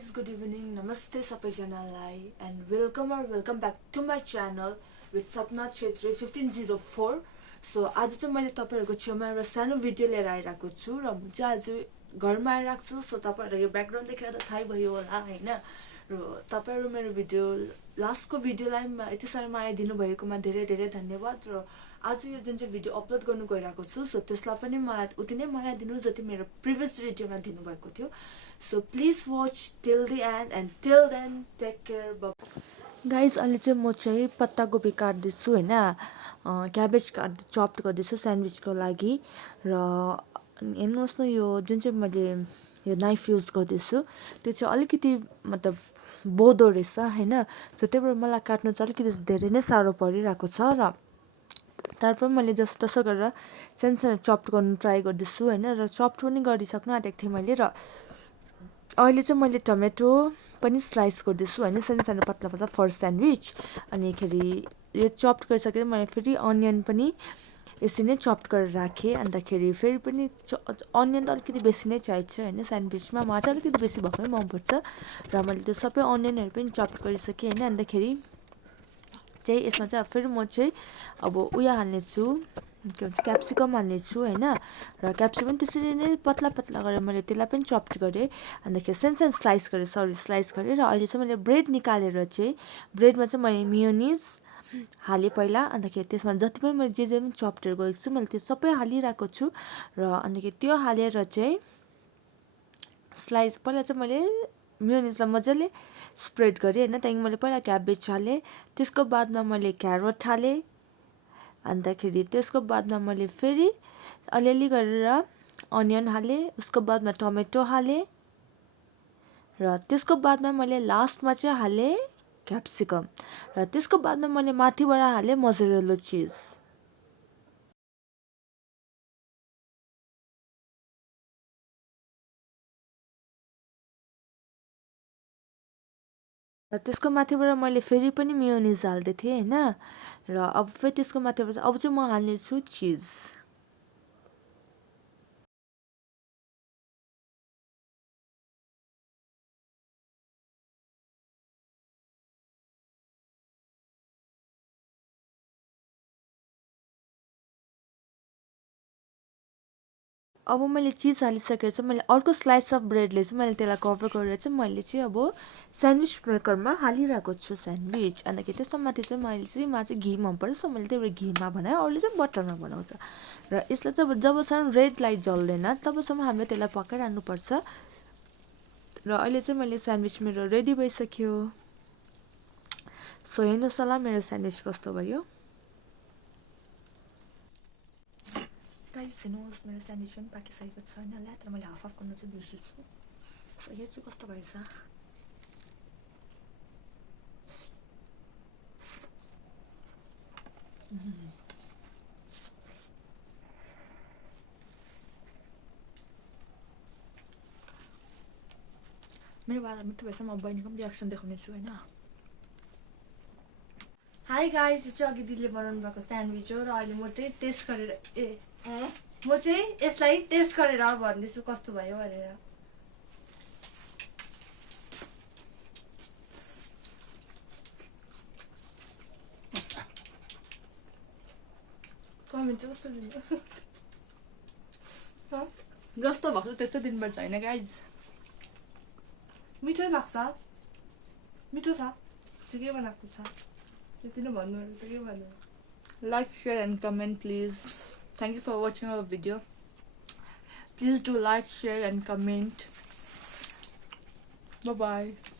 guys, good evening. Namaste सबैजनालाई and welcome back to my channel with Sapna Chhetri 1504. So आज चाहिँ मैले तपाईहरुको छेउमा एउटा सानो भिडियो लिएर आइराको छु र म चाहिँ आज घरमा आइराको छु. सो तपाईहरुले यो ब्याकग्राउन्ड देखेर त थाहै भयो होला हैन. र तपाईहरु मेरो भिडियो लास्टको भिडियोलाई यति साह्रो माया दिनु भएकोमा धेरै धेरै धन्यवाद. र आज यो जुन चाहिँ भिडियो अपलोड गर्नु गइराको छु सो त्यसलाई पनि उति नै माया दिनु जति मेरो प्रिभियस भिडियोमा दिनु भएको थियो. So please watch till the end and till then take care. Bye. Guys, अहिले चाहिँ म चाहिँ पत्ता गोभी काट्दैछु हैन. क्याबेज चप गर्दैछु स्यान्डविचको लागि. र हेर्नुहोस् न यो जुन चाहिँ मैले यो नाइफ युज गर्दैछु त्यो चाहिँ अलिकति मतलब बोदो रहेछ हैन. सो त्यही भएर मलाई काट्नु चाहिँ अलिकति धेरै नै साह्रो परिरहेको छ र तर पनि मैले जस्तो तसो गरेर सानो चप गर्नु ट्राई गर्दैछु हैन. र चप पनि गरिसक्नु आँटेको थिएँ मैले. र अहिले चाहिँ मैले टमेटो पनि स्लाइस गर्दैछु हैन सानो सानो पतला पतला फर स्यान्डविच. अनि खेरि यो चप गरिसकेर मैले फेरि अनियन पनि यसरी नै चप गरेर राखेँ. अन्तखेरि फेरि पनि अनियन त अलिकति बेसी नै चाहिन्छ हैन स्यान्डविचमा. मलाई चाहिँ अलिकति बेसी भएकै मनपर्छ. र मैले त्यो सबै अनियनहरू पनि चप गरिसकेँ हैन. अन्तखेरि चाहिँ यसमा चाहिँ फेरि म चाहिँ अब उयो हाल्नेछु के भन्छ क्याप्सिकम हाल्नेछु हैन. र क्याप्सिकम त्यसरी नै पतला पतला गरेर मैले त्यसलाई पनि चप्ड गरेँ. अन्तखेरि सानो स्लाइस गरेँ. र अहिले चाहिँ मैले ब्रेड निकालेर चाहिँ ब्रेडमा चाहिँ मैले मियोनिज हालेँ पहिला. अन्तखेरि त्यसमा जति पनि मैले जे पनि चप्डहरू गरेको छु मैले त्यो सबै हालिरहेको छु. र अन्तखेरि त्यो हालेर चाहिँ पहिला चाहिँ मैले मियोनिजलाई मजाले स्प्रेड गरेँ हैन. त्यहाँदेखि मैले पहिला क्याबेज हालेँ. त्यसको बादमा मैले क्यारोट हालेँ. अन्तखेरि त्यसको बादमा मैले फेरि अलिअलि गरेर अनियन हालेँ. उसको बादमा टमेटो हालेँ. र त्यसको बादमा मैले लास्टमा चाहिँ हालेँ क्याप्सिकम. र त्यसको बादमा मैले माथिबाट हालेँ मोजरेला चिज. र त्यसको माथिबाट मैले फेरि पनि मियोनिज हाल्दै थिएँ हैन. र अब फेरि त्यसको माथिबाट अब चाहिँ म हाल्नेछु चिज. अब मैले चिज हालिसकेर चाहिँ मैले अर्को स्लाइस अफ ब्रेडले चाहिँ मैले त्यसलाई कभर गरेर चाहिँ मैले चाहिँ अब स्यान्डविच मेकरमा हालिरहेको छु स्यान्डविच. अन्तखेरि त्यसमा माथि चाहिँ मलाई चाहिँ घी मनपर्छ सो मैले त्यही भएर घीमा बनाएँ. अरूले चाहिँ बटरमा बनाउँछ. र यसलाई चाहिँ अब जबसम्म रेड लाइट जल्दैन तबसम्म हामीले त्यसलाई पकाइरहनुपर्छ. र अहिले चाहिँ मैले स्यान्डविच मेरो रेडी भइसक्यो. सो हेर्नुहोस् होला मेरो स्यान्डविच कस्तो भयो. गाइस हेर्नुहोस् मेरो स्यान्डविच पनि पाकिसकेको छ हैन. ला तर मैले हाफ गर्नु चाहिँ बिर्सेछु. सो हेर्छु कस्तो भएछ. मेरो बाबा मिठो भएछ. म बहिनीको पनि रियाक्सन देखाउने छु हैन. हाई गाइस, यो चाहिँ अघि दिदीले बनाउनु भएको स्यान्डविच हो. र अहिले म चाहिँ टेस्ट गरेर म चाहिँ यसलाई टेस्ट गरेर भन्दैछु कस्तो भयो भनेर. कमेन्ट चाहिँ कस्तो दिनु जस्तो भएको त्यस्तो दिनुपर्छ होइन गाइज. मिठो भएको छ. मिठो छ. चाहिँ के बनाएको छ त्यति नै भन्नुहरू त के भन्नु. Like share and comment please. Thank you for watching our video. Please do like, share and comment. Bye bye.